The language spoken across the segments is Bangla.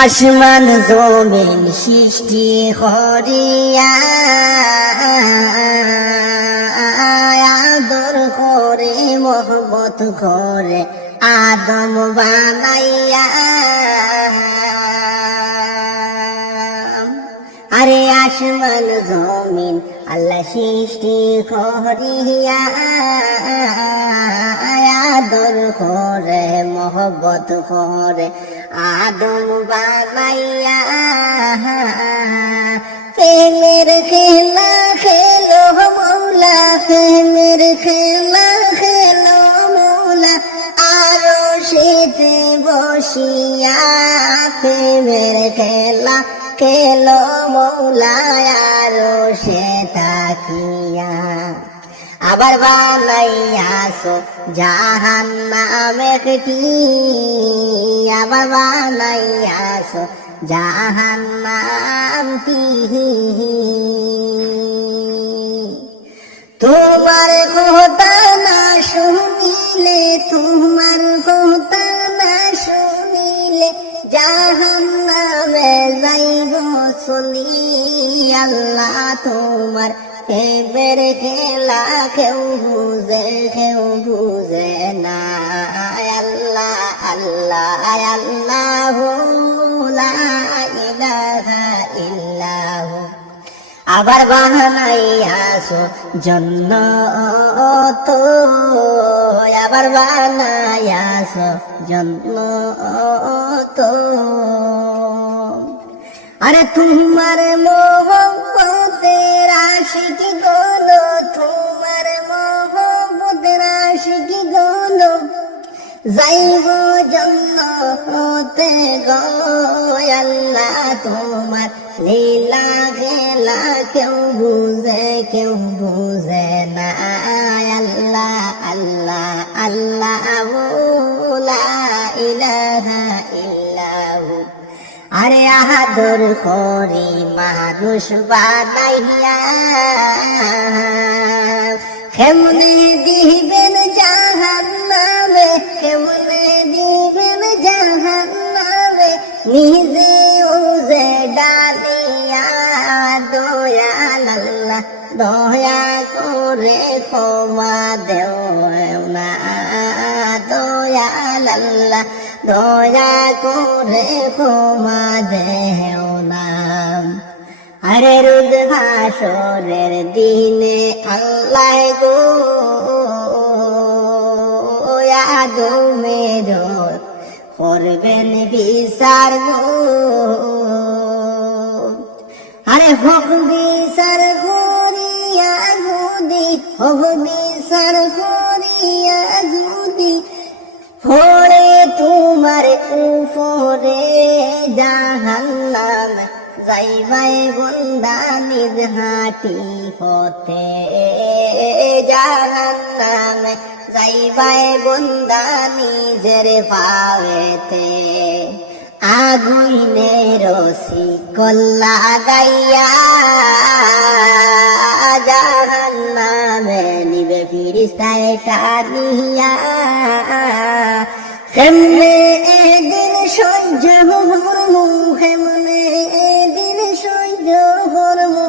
আসমান জমিন সৃষ্টি করিয়া আদর করে মোহব্বত করে আদম বানাইয়া। আরে আসমান জমিন আল্লাহ সৃষ্টি করিয়া আদর করে মোহব্বত করে আদম বানাইয়া। প্রেমের খেলা খেলো মৌলা, প্রেমের খেলা খেলো মৌলা আরশেতে বসিয়া। প্রেমের খেলা খেলো মৌলা আরশে তাকিয়া। আবার বানাইয়াছো জাহান্নাম একটি, আবার বানাইয়াছো জাহান্নামটি। তোমার কথা না শুনিলে, তোমার কথা না শুনিলে জাহান্নামে যাইব চলি। আল্লাহ তোমার প্রেমের খেলা কেউ বুঝে না। আল্লাহ আল্লাহ আল্লাহ লা ইলাহা ইল্লাহু। আবার বানাইয়াছো জান্নাত, আবার বানাইয়াছো জান্নাত। আরে তোমার মোহব্বতের আশিকি গলো, তোমার মোহব্বতের আশিকি গলো যাইব জান্নাতে গো। আল্লাহ তোমার লীলা খেলা কেউ বুঝে না। আল্লাহ আল্লাহ আল্লাহ লা ইলাহা ইল্লাহু। আরে আদর করি মানুষ বানাইয়া কেমনে দিবেন জাহান্নামে, কেমনে দিবেন জাহান্নামে নিজে উজে ডালিয়া। দয়াল আল্লাহ দয়া করে ক্ষমা দেও না। দয়াল আল্লাহ দয়া করে ক্ষমা দেও না। আরে রোজ হাসরের দিনে আল্লাহ গো আদমের করবেন বিচার গো। আরে হোক বিচার করিয়া যদি, হোক বিচার করিয়া যদি পড়ে তোমার উপরে জাহান্নাম যাইবাই বন্দা নিজ হাঁটি পথে। জাহান্নাম যাইবাই বন্দা নিজের পাওয়েতে। আগুনের শিকল লাগাইয়া জাহান্নামে নিবে ফিরিস্তায় টানিয়া। কেমনে এদিন সহ্য করমু, কেমনে এদিন সহ্য করমু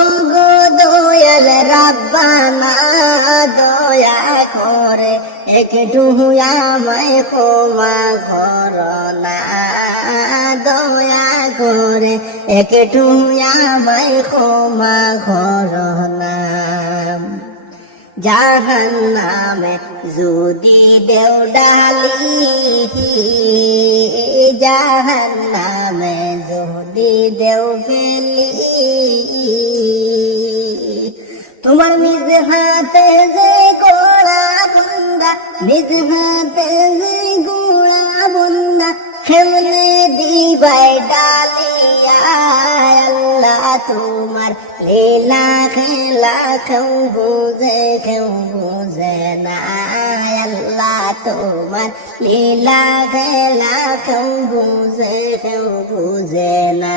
অগো দয়াল রাব্বানা। দয়া করে একটু আমায় ক্ষমা করনা। দয়া করে একটু আমায় ক্ষমা করনা। জাহান্নামে যদি দেও ডালি, জাহান্নামে যদি দেও ফেলি তোমার নিজ হাতে যে গোড়া বন্দা, নিজ হাতে যে গোড়া বন্দা কেমনে দিবাই ডালিয়া। আল্লাহ তোমার লীলা খেলা কেউ বুঝে না। আল্লাহ তোমার লীলা খেলা কেউ বুঝে না।